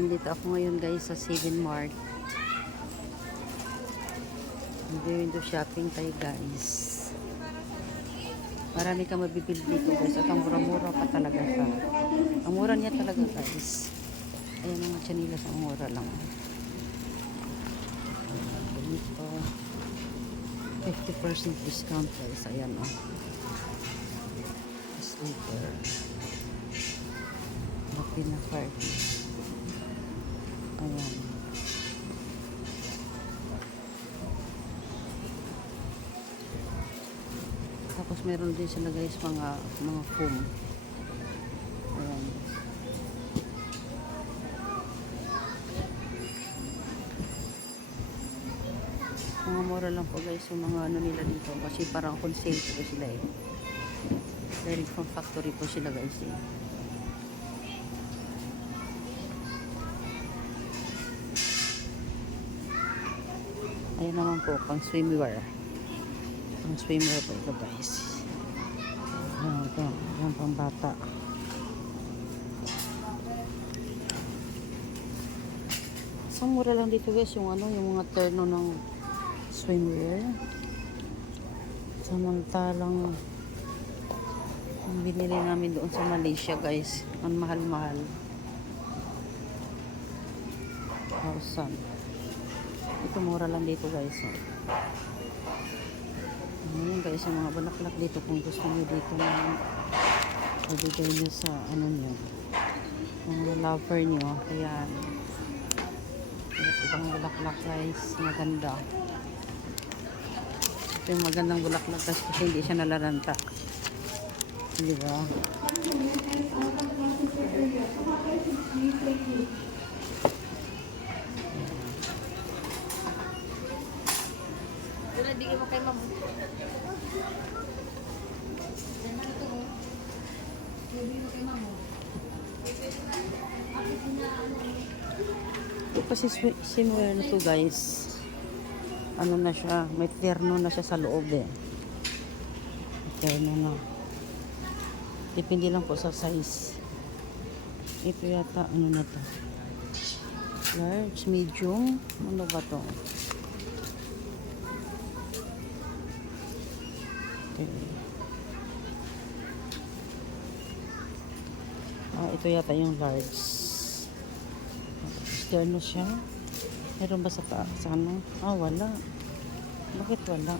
Nandito ako ngayon guys sa 7 Mart. Window shopping tayo guys. Marami kang mabibili dito guys. At ang mura-mura pa talaga siya. Ang mura niya talaga guys. Ayan mga chanilas, ang mura lang. Dito 50% discount guys. Ayan o. Sleeper. Laki na card. Ayan. Tapos meron din sila guys mga foam. Ayan. Mga mura lang po guys yung mga ano nila dito kasi parang wholesale po sila eh. Direct from factory po sila guys eh. Ayan naman po pang swimwear. Pang swimwear po ito guys. Ayan ito. Ayan pang bata. So mura lang dito guys yung ano, yung mga terno ng swimwear. Samantalang ang binili namin doon sa Malaysia guys, ang mahal-mahal. 1,000. Ito mura lang dito guys. Ayan guys, yung mga bulaklak dito kung gusto niyo dito na ibigay niyo sa ano niyo, mga lover niyo. Ayan. Ibang bulaklak guys, maganda. Ito yung magandang bulaklak kasi hindi siya nalaranta. Di ba? Wala, bigay mo kay ma'am. Ito kasi swimwear na to guys. Ano na siya, may terno na siya sa loob eh. May terno na. Depende lang po sa size. Ito yata, ano na to? Large, medium. Ano ba to? Okay. Ito yata yung large. Terno siya. Meron ba sa ano? Wala. Bakit wala?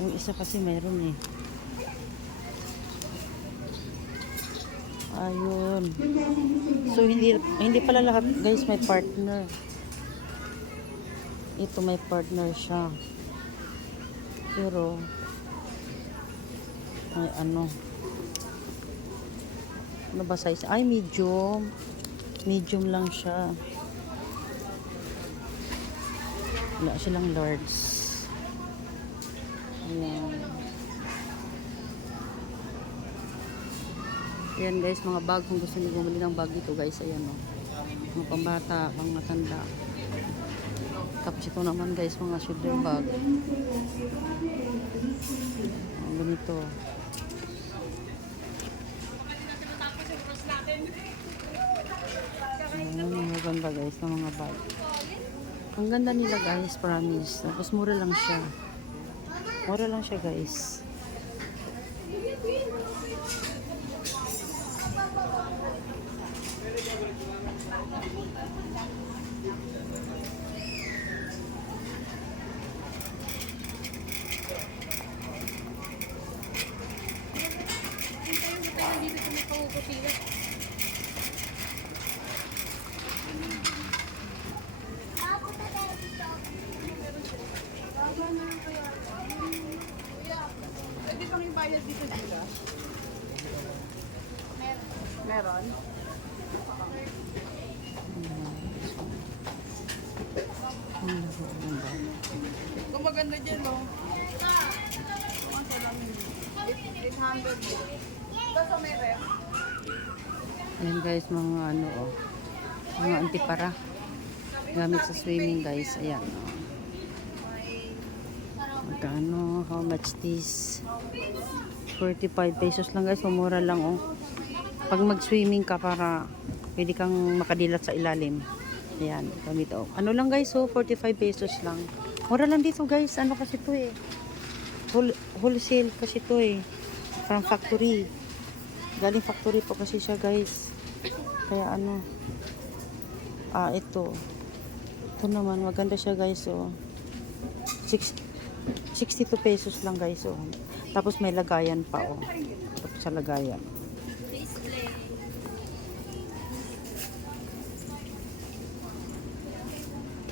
Yung isa kasi meron eh. Ayun. So hindi pala lahat guys may partner. Ito may partner siya. Pero may ano ba size? Ay, medium. Medium lang siya. Wala silang large. Ayan. Ayan guys, mga bag. Kung gusto niyo bumili ng bag dito guys, ayan o. Mga pambata, pang matanda. Tapos ito naman guys, mga shoulder bag. Ganito. Ayan, mga ganda guys, ng mga bag. Ang ganda nila guys, promise. Tapos mura lang siya. Mura lang siya guys. Dito sa may pangupapila. Pwede bang ibayad dito sila? Meron? Kung maganda dyan, no? 800. Basta may ref. Ayan guys, mga ano mga antipara. Gamit sa swimming guys. Ayan o. Magkano? How much this? 45 pesos lang guys. Mura lang oh. Pag mag-swimming ka para Pwede kang makadilat sa ilalim. Ayan, gamit oh. Ano lang guys, oh, 45 pesos lang. Mura lang dito guys. Ano kasi to eh. Wholesale kasi to eh. From factory. Galing factory po kasi siya guys. Kaya ano. Ito. Ito naman, maganda siya guys, oh. 62 pesos lang guys, oh. Tapos may lagayan pa, oh. Tapos sa lagayan.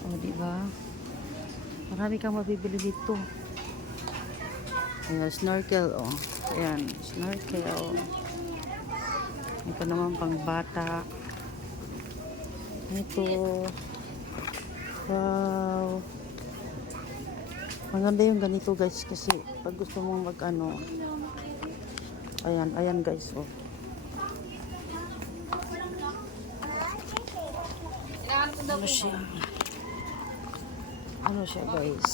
Oh, di ba? Marami kang mabibili dito. Ayan, snorkel, oh. Ayan, snorkel. Ito naman pang bata. Ito. Wow. Maganda yung ganito guys kasi pag gusto mong mag ano. Ayan, ayan guys, oh. Ano siya? Ano siya guys?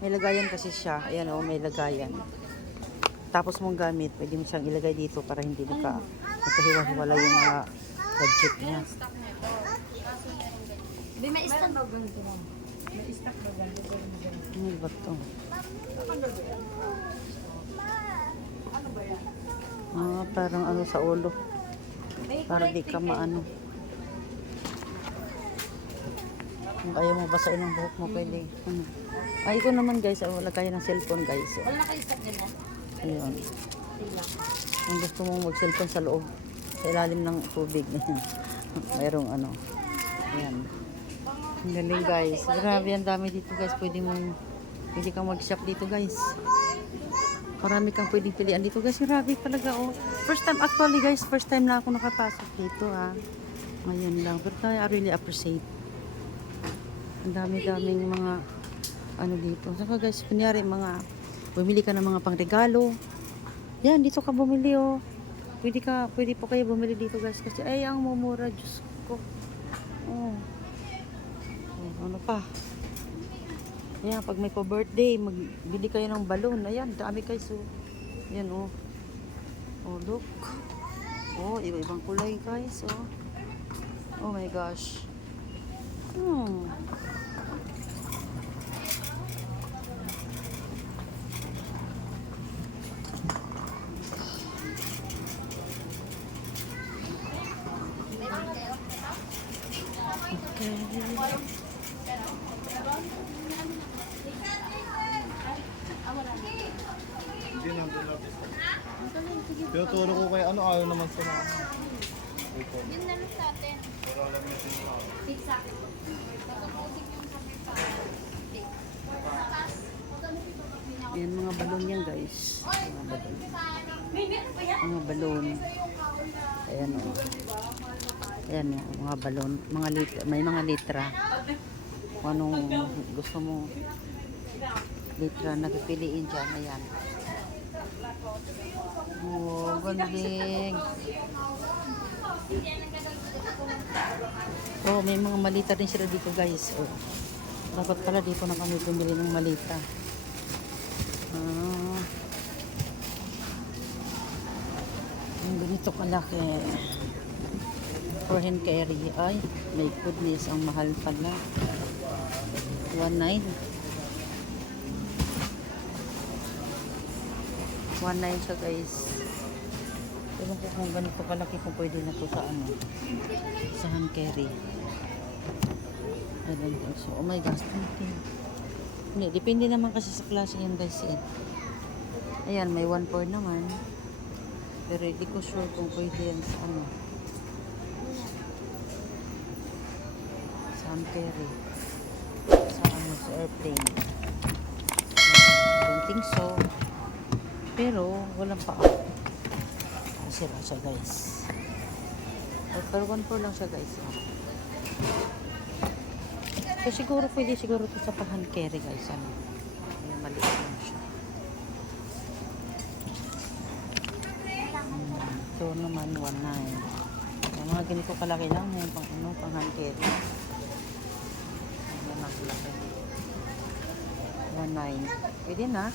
May lagayan kasi siya. Ayan, oh, may lagayan. Tapos mong gamit, pwede mo siyang ilagay dito para hindi nakahiwa-hiwala yung mga budget niya. May stock ba ganito? Ano ba ito? Parang ano sa ulo. Para di ka maano. Kung ayaw mo basahin ang buhok mo, pwede. Ano? Ito naman guys, wala kayo ng cellphone guys. Oh. Wala na kayo stock din Ayun. Kung gusto mong mag-cellphone sa loob, sa ilalim ng tubig. Mayroong ano. Ayan. Ang galing guys. Grabe, ang dami dito guys. Pwede kang mag-shop dito guys. Marami kang pwedeng pilihan dito guys. Grabe talaga, oh. First time actually guys, first time na ako nakapasok dito, ha. Ngayon lang. Pero I really appreciate. Ang dami-daming mga ano dito. Saka guys, kunyari bumili ka ng mga pangregalo. Yan, dito ka bumili, oh. Pwede po kayo bumili dito guys kasi ay ang mumura, Diyos ko. Oh. Ano pa? Ayan, pag may pa-birthday, magbili kayo ng balon. Ayan, dami guys, oh. Ayan, oh. Oh, look. Oh, iba-ibang kulay guys, oh. Oh my gosh. Hindi nandun natin. Tinuturo ko kay ano, ayaw naman sa mga. Yun na lang sa atin. Wala lang yung sinasabi. Pizza. Pagkamusik yung sabi pa. Ayan, mga balon yan guys. Mga balon. Mga balon. Ayan, oh. Ayan, oh, mga balon. May mga litra. Kung anong gusto mo. Litra na pipiliin dyan. Ayan. Oh, galing. Oh, may mga malita din sila dito guys. Oh. Dapat pala dito na kami bumili ng malita. Ang ganito kalaki. For hand carry. Ay, my goodness, ang mahal pala. 1.9. 1.9 siya guys. Ewan ko kung ganito kalaki kung pwede na to sa ano. Sa hand carry. I don't think so. Oh my gosh, 20. Hindi, depende naman kasi sa klase yan guys. Ayan, may 1.4 naman. Pero hindi ko sure kung pwede yan sa ano. Sa hand carry. Sa ano, sa airplane. I don't think so. Pero, walang paa. Sira siya guys. Pero 1.4 lang siya guys. So siguro pwede siguro ito sa hand carry guys. Ano? Ayan, maliit lang siya. Ito naman 1.9. Yung mga ganito kalaki lang. Yung pang hand carry. Ayan, nakalaki. 1.9. Pwede na.